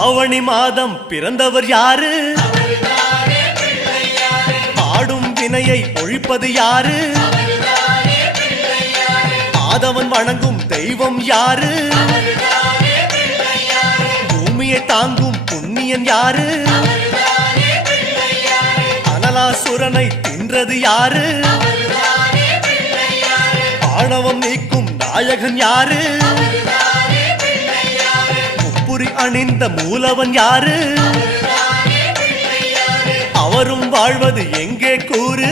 ஆவணி மாதம் பிறந்தவர் யாரு? ஆடும் வினையை ஒழிப்பது யாரு? ஆதவன் வணங்கும் தெய்வம் யாரு? பூமியை தாங்கும் புண்ணியன் யாரு? அனலாசுரனை தின்றது யாரு? ஆணவம் நீக்கும் நாயகன் யாரு? முப்புரி அணிந்த மூலவன் யாரு? அவரும் வாழ்வது எங்கே கூறு?